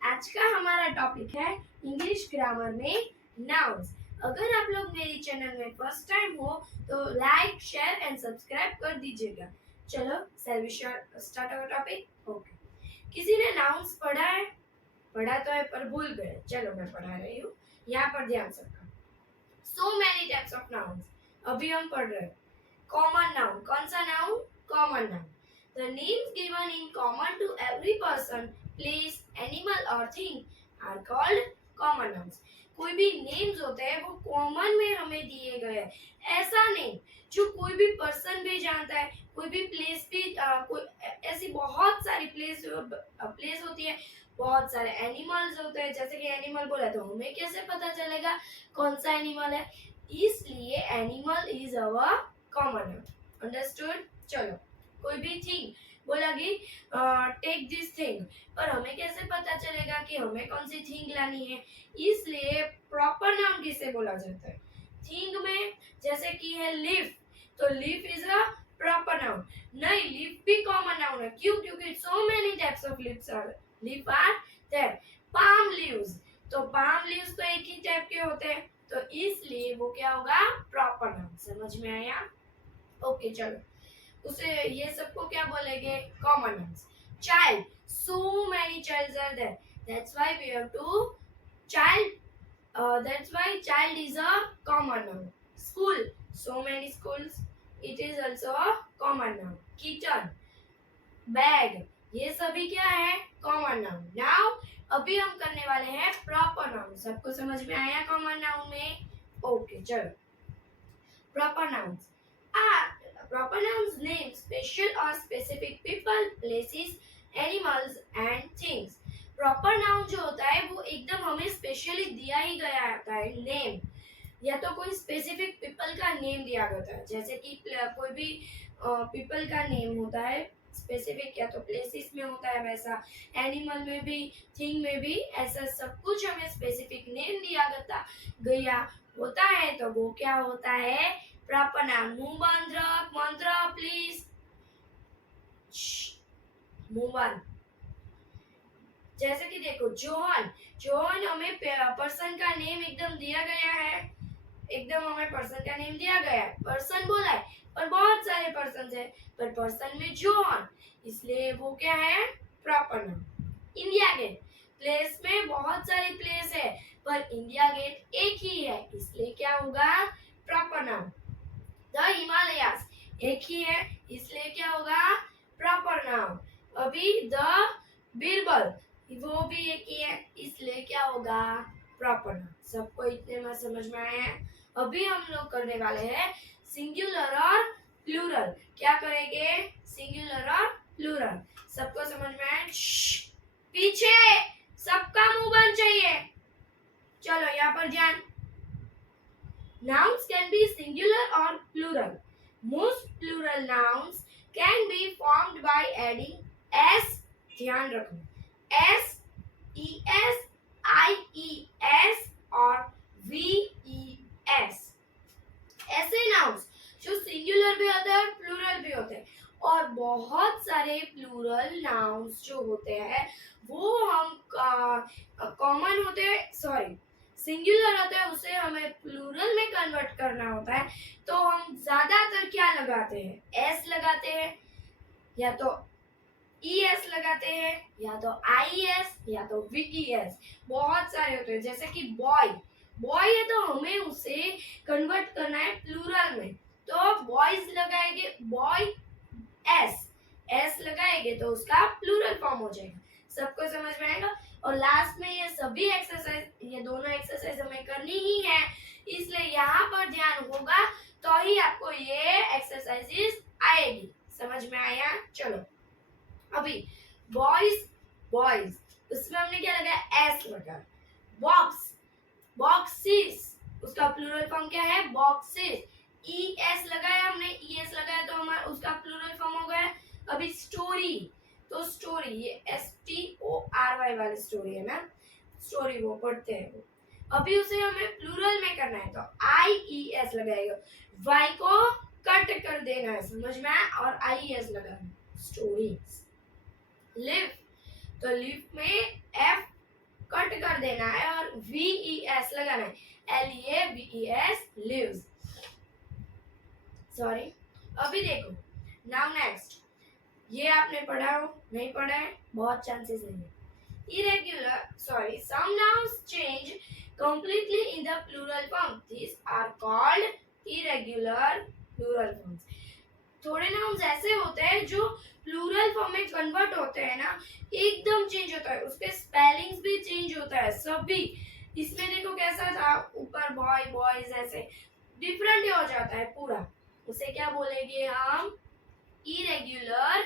आज का हमारा टॉपिक है इंग्लिश ग्रामर में नाउन्स। अगर आप लोग मेरी चैनल में फर्स्ट टाइम हो तो लाइक शेयर एंड सब्सक्राइब कर दीजिएगा। चलो स्टार्ट अवर टॉपिक। ओके, किसी ने नाउन्स पढ़ा है? पढ़ा तो है पर भूल गए। चलो मैं पढ़ा रही हूँ, यहाँ पर ध्यान सबका। So many types of nouns. अभी हम पढ़ रहे हैं कॉमन नाउन। कौन सा noun? Common noun. The names given in common to every person, place, animal or thing are called common nouns. कोई भी नेम्स होते हैं वो कॉमन में हमें दिए गए हैं। ऐसा नेम जो कोई भी पर्सन भी जानता है, कोई भी प्लेस भी ऐसी बहुत सारी प्लेस होती है, बहुत सारे एनिमल्स होते हैं। जैसे कि एनिमल बोला तो हमें कैसे पता चलेगा कौन सा एनिमल है? इसलिए animal is our common noun. Understood? चलो, कोई भी थिंग बोला कि टेक दिस थिंग, पर हमें कैसे पता चलेगा कि हमें कौन सी थिंग लानी है? इसलिए प्रॉपर नाउन किसे बोला जाता है? थिंग में जैसे कि है लीफ, तो leaf is a proper noun. नहीं, लीफ भी कॉमन नाउन है। क्यों? क्योंकि so many types of leaf are there. Palm leaves, तो पाम लीव्स तो एक ही टाइप के होते हैं, तो इसलिए वो क्या होगा? Proper noun. समझ में आया? ओके, चलो उसे ये सबको क्या बोलेंगे? Common nouns. Child, so many childs are there, that's why we have to child, that's why child is a common noun. School, so many schools, it is also a common noun. Kitten, bag, ये सभी क्या है? Common noun. Now अभी हम करने वाले हैं proper noun. सबको समझ में आया कॉमन नाउन में? ओके, चलो proper nouns are proper nouns name special or specific people, places, animals and things. Proper noun जो होता है वो एकदम हमें स्पेशली दिया ही गया होता है नेम, या तो कोई स्पेसिफिक पीपल का नेम दिया गया होता है। जैसे कि कोई भी पीपल का नेम होता है स्पेसिफिक, या तो प्लेसेस में होता है वैसा, एनिमल में भी, थिंग में भी, ऐसा सब कुछ हमें स्पेसिफिक नेम दिया गया होता है, तो वो क्या होता है? Proper noun. मुंह बंद रख, मंत्र प्लीज, मुंह बंद। जैसे कि देखो जोहन, जोहन हमें पर्सन का नेम एकदम दिया गया है, एकदम हमें पर्सन का नेम दिया गया है। पर्सन बोला है पर बहुत सारे पर्सन है, पर पर्सन में जोहन, इसलिए वो क्या है? Proper noun. India Gate, place में बहुत सारी प्लेस है पर इंडिया गेट एक ही है, इसलिए क्या होगा? Proper noun. द हिमालयास, एक ही है, इसलिए क्या होगा? Proper noun. अभी द बीरबल, वो भी एक ही है, इसलिए क्या होगा? Proper noun. सबको इतने में समझ में आया है? अभी हम लोग करने वाले हैं सिंगुलर और प्लूरल। क्या करेंगे? सिंगुलर और प्लूरल। सबको समझ में आया? पीछे सबका मुंह बंद चाहिए। चलो यहाँ पर ध्यान। Nouns can be singular or plural. Most plural nouns can be formed by adding s, ध्यान रखो, s, es, ies और ves। ऐसे nouns जो सिंगुलर भी होते हैं और प्लूरल भी होते हैं, और बहुत सारे प्लूरल नाउन्स जो होते हैं वो हम कॉमन होते हैं, सॉरी सिंगुलर होता है, उसे हमें प्लूरल में कन्वर्ट करना होता है, तो हम ज्यादातर क्या लगाते हैं? एस लगाते हैं, या तो ईएस लगाते हैं, या तो आईएस, या तो वीईएस। बहुत सारे होते हैं। जैसे कि बॉय, बॉय है तो हमें उसे कन्वर्ट करना है प्लूरल में, तो बॉयज लगाएंगे, बॉय एस, एस लगाएंगे तो उसका प्लूरल फॉर्म हो जाएगा। सबको समझ में आएगा? और लास्ट में ये सभी एक्सरसाइज, ये दोनों एक्सरसाइज हमें करनी ही है, इसलिए यहाँ पर ध्यान होगा तो ही आपको ये एक्सरसाइजेस आएगी। समझ में आया? चलो अभी बॉयज, बॉयज उसमें हमने क्या लगाया? एस लगा। बॉक्स, बॉक्सेस, उसका प्लूरल फॉर्म क्या है? बॉक्सेस। ई एस लगाया हमने, ई एस लगाया तो हमारा उसका प्लूरल फॉर्म हो गया। अभी स्टोरी, तो स्टोरी ये STORY वाली स्टोरी है ना, स्टोरी वो पढ़ते हैं वो। अभी उसे हमें प्लूरल में करना है तो IES लगाएगा, वाई को कट कर देना है, समझ में आया? और IES लगाना। स्टोरीज। लिव, तो लिव में F कट कर देना है और VES लगाना है, LEAVES lives। सॉरी, अभी देखो, नाउ नेक्स्ट, ये आपने पढ़ा हो, नहीं पढ़ा है, बहुत चांसेस नहीं है। Irregular, sorry, some nouns change completely in the plural form. These are called irregular plural forms. थोड़े नाउन्स ऐसे होते हैं जो प्लूरल फॉर्म में कन्वर्ट होते हैं ना, एकदम चेंज होता है, उसके स्पेलिंग्स भी चेंज होता है सभी। इसमें देखो कैसा था, ऊपर बॉय बॉयज ऐसे डिफरेंट ही हो जाता है पूरा, उसे क्या बोलेंगे हम, इरेग्युलर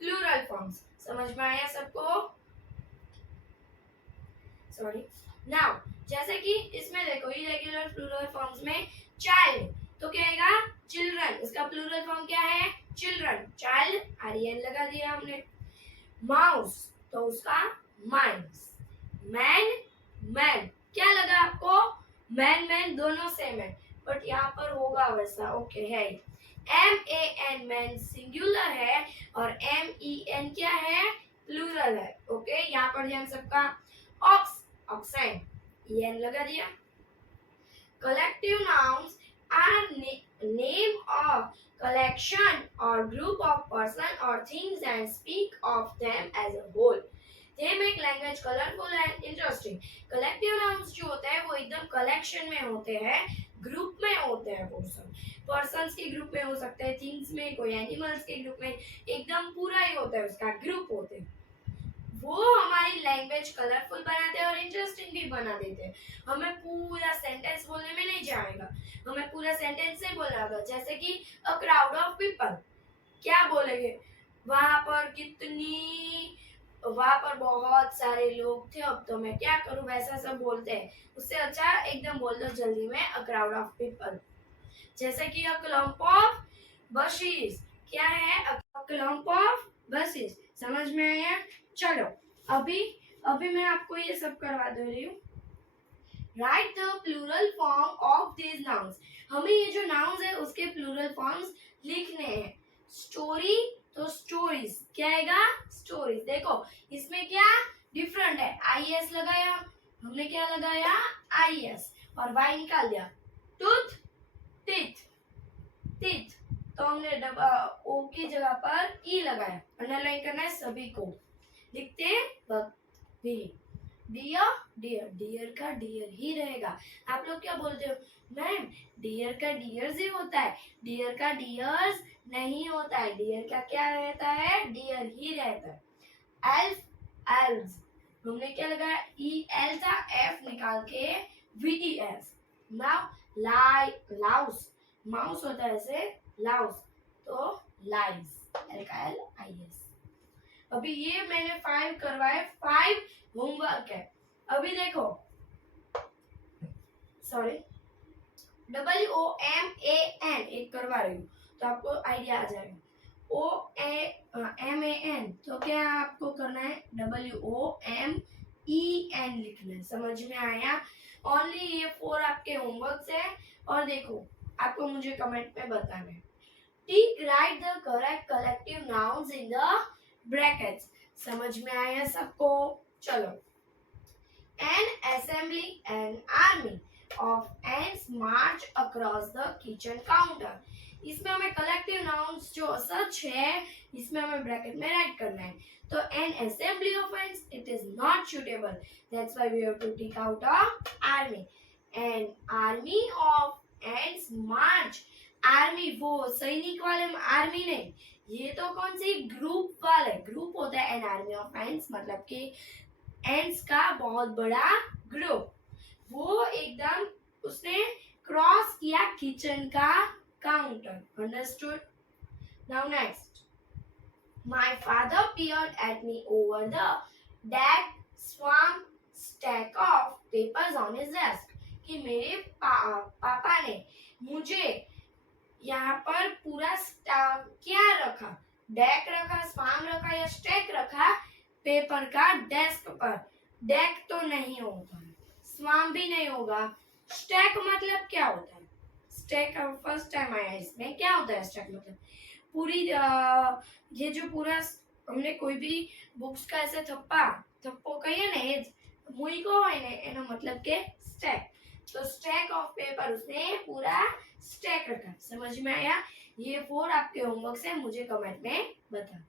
प्लूरल फॉर्म्स। समझ में आया सबको? सॉरी, नाउ जैसे कि इसमें देखो इरेग्युलर प्लूरल फॉर्म्स में चाइल्ड तो क्या आएगा, चिल्ड्रन, इसका प्लूरल फॉर्म क्या है, चिल्ड्रन, चाइल्ड आरएन लगा दिया हमने। माउस तो उसका माइस, मैन मैन, क्या लगा आपको, मैन मैन दोनों सेम है, बट यहाँ पर होगा वैसा, ओके है। MAN मैन सिंगुलर है और MEN क्या है, प्लूरल है, ओके। यहाँ पर ध्यान सबका। ऑक्स, ऑक्साइन, EN लगा दिया। Collective nouns are name of collection or group of person or things and speak of them as a whole. They make language colorful and interesting. Collective nouns जो होते हैं वो एकदम collection में होते हैं, ग्रुप में होते हैं, वो सब पर्सन्स के ग्रुप में हो सकते हैं, थिंग्स में, कोई एनिमल्स के ग्रुप में, एकदम पूरा ही होता है, उसका ग्रुप होते हैं। वो हमारी लैंग्वेज कलरफुल बनाते हैं और इंटरेस्टिंग भी बना देते हैं। हमें पूरा सेंटेंस बोलने में नहीं जाएगा, हमें पूरा सेंटेंस नहीं बोलना होगा। जैसे कि अ क्राउड ऑफ पीपल, क्या बोलेंगे, वहां पर बहुत सारे लोग थे, अब तो मैं क्या करूं, वैसा सब बोलते हैं। उससे अच्छा एकदम बोल दो जल्दी में, अ क्राउड ऑफ पीपल। जैसे कि अ क्लम्प ऑफ बसेस, क्या है, अ क्लम्प ऑफ बसेस। समझ में आया? चलो अभी मैं आपको ये सब करवा दे रही हूँ। Write the plural form of these nouns, हमें ये जो नाउन्स है उसके प्लूरल फॉर्म्स लिखने हैं। स्टोरी तो स्टोरीज, क्या आएगा, स्टोरीज। देखो इसमें क्या डिफरेंट है, IS लगाया हमने, क्या लगाया, IS, और Y निकाल दिया। टूथ, टीथ, टीथ, तो हमने O की जगह पर E लगाया। अंडरलाइन करना है सभी को, लिखते वक्त भी। डियर, डियर, डियर का डियर ही रहेगा। आप लोग क्या बोलते हो, मैम डियर का डियर्स ही होता है, डियर का डियर्स नहीं होता है, डियर का क्या रहता है, डियर ही रहता है। एल्फ, एल्व्स, हमने क्या लगाया, EL था, F निकाल के VES। नाउ लाउस, माउस होता है ऐसे, लाउस, तो लाइज, L का L IS। अभी ये मैंने 5 करवाए, 5 होमवर्क है। अभी देखो, सॉरी, WOMAN एक करवा रही हूँ तो आपको आइडिया आ जाएगा। OMAN तो क्या आपको करना है, WOMEN लिखना है। समझ में आया? ओनली ये 4 आपके होमवर्क है। और देखो आपको मुझे कमेंट में बताना है। टिक right the correct collective nouns in the brackets. समझ में आया सबको? चलो, an assembly, an army of ants march across the kitchen counter। इसमें हमें कलेक्टिव नाउन्स जो सच है इसमें हमें ब्रैकेट में राइट करना है। तो an assembly of ants, it is not suitable, that's why we have to take out a army। an army of ants march, army वो सैनिक वाले आर्मी नहीं, ये तो कौन सी ग्रुप वाले, ग्रुप होता है एन आर्मी ऑफ एंट्स, मतलब कि एंट्स का बहुत बड़ा ग्रुप। वो एकदम उसने क्रॉस किया किचन का counter. Understood? Now next, my father peered at me over the that swam stack of papers on his desk। कि मेरे पापा ने मुझे यहाँ पर पूरा क्या रखा, डेक रखा, स्वाम रखा या स्टैक रखा पेपर का डेस्क पर। डेक तो नहीं होगा, स्वाम भी नहीं होगा। स्टैक मतलब क्या होता है, स्टैक फर्स्ट टाइम आया इसमें, क्या होता है स्टैक मतलब, पूरी ये जो पूरा हमने कोई भी बुक्स का ऐसे थप्पो कहिए ना, મૂક્યો હોય ને એનો મતલબ કે સ્ટેક. तो स्टैक ऑफ पेपर उसने पूरा स्टैक रखा. समझ में आया? ये 4 आपके होमवर्क से मुझे कमेंट में बताओ.